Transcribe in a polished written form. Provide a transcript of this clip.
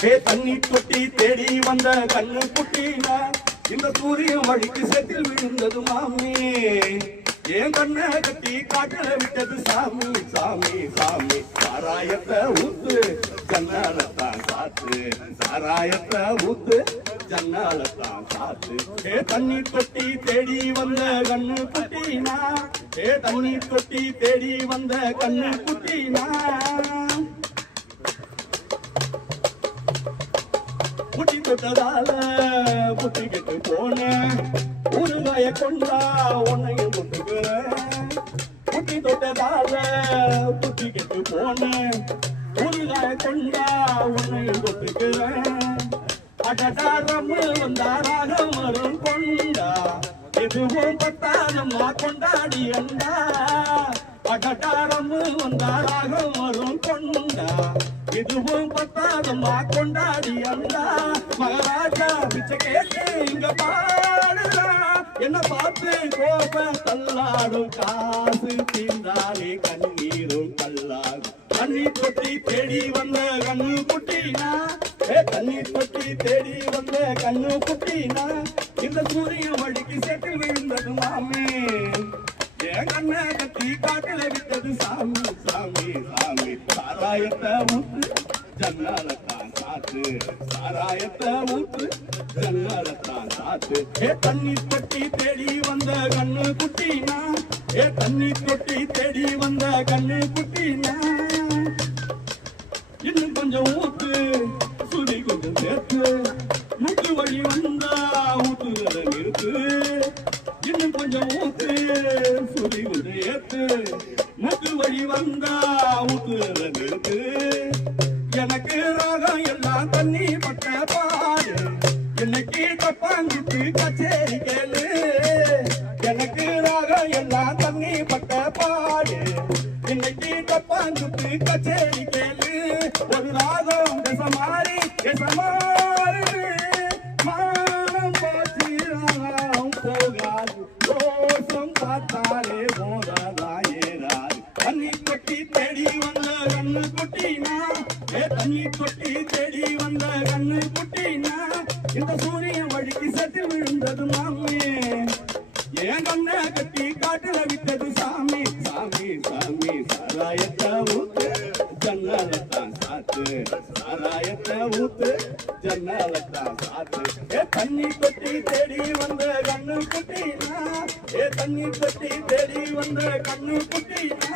தண்ணி தொட்டி தேடி வந்த கண்ணு குட்டினா இந்த சூரியன் வழிக்கு செத்தில் விழுந்தது மாமி என் கண்ணை கட்டி காட்டுல விட்டது சாமி சாமி சாமி சாராயத்தை ஊத்து ஜன்னாலத்தான் சாத்து சாராயத்தை ஊத்து ஜன்னாலத்தான் சாத்து தண்ணி தொட்டி தேடி வந்த கண்ணு குட்டினா தண்ணி தொட்டி தேடி வந்த கண்ணு குட்டினா புட்டி தொட்டதால புட்டி கெட்டு போன ஊருகாய கொண்டா உன்னையும் முட்டுக்கிறேன் புட்டி தொட்டதால புட்டி கெட்டு போன ஊருகாய கொண்டா உன்னையும் முட்டுக்கிறேன் அடடாரம் வந்தாராக மரம் கொண்டா எதுவும் பத்தாதம்மா கொண்டாடி அண்டா அடடாரம் வந்தாராக மரம் கொண்டா இதுவும் பத்தாதம்மா கொண்டாடி அண்டா மகாராஜா பிச்சை கேட்டு இங்க பாடுறா என்ன பார்த்து கோப தள்ளாடும் காசு தீர்ந்தாலே கண்ணீரும் கல்லாகும் தண்ணி தொட்டி தேடி வந்த கண்ணு குட்டினா தண்ணி தொட்டி தேடி வந்த கண்ணு குட்டினா இந்த சூரியன் வழிக்கு செட்டில் விழுந்தது மாமே என் கண்ணை கட்டி காட்டுல விட்டது சாமி சாமி சாமி சாராயத்தை ஊத்து ஜன்னாலத்தான் சாத்து சாராயத்தை ஊத்து ஜன்னாலத்தான் சாத்து தண்ணி தொட்டி தேடி வந்த கண்ணு குட்டினா தண்ணி தொட்டி தேடி வந்த கண்ணு குட்டினா இன்னும் கொஞ்சம் ஊத்து சுடி கொஞ்சம் சேர்த்து மூட்டு வழி வந்தா ஊத்துறத நிறுத்து இன்னும் கொஞ்சம் ஊத்து சுடி கொஞ்சம் ஏத்து மூட்டு வழி வந்தா ஊத்துறத நிறுத்து எனக்கு ராகம் எல்லாம் தண்ணி பட்ட பாடு இன்னைக்கு தப்பாங்கிட்டு கச்சேரி கேளு எனக்கு ராகம் எல்லாம் தண்ணி பட்ட பாடு இன்னைக்கு தப்பாங்கிட்டு கச்சேரி கேளு ஒரு ராகம் எசமாரி மானம் போச்சு ராகம் போகாது தோஷம் பார்த்தாலே போதாதா ஏறாது தண்ணி தொட்டி தேடி வந்த கண்ணு குட்டினா தண்ணி தொட்டி தேடி வந்த கண்ணு குட்டினா இந்த சூரியன் வழிக்கு செத்து விழுந்தது மாமி என் கண்ணை கட்டி காட்டுல விட்டது சாமி சாமி சாமி சாராயத்தை ஊத்து ஜன்னாலத்தான் சாத்து சாராயத்தை ஊத்து ஜன்னாலத்தான் சாத்து தண்ணி தொட்டி தேடி வந்த கண்ணு குட்டினா தண்ணி தொட்டி தேடி வந்த கண்ணு குட்டினா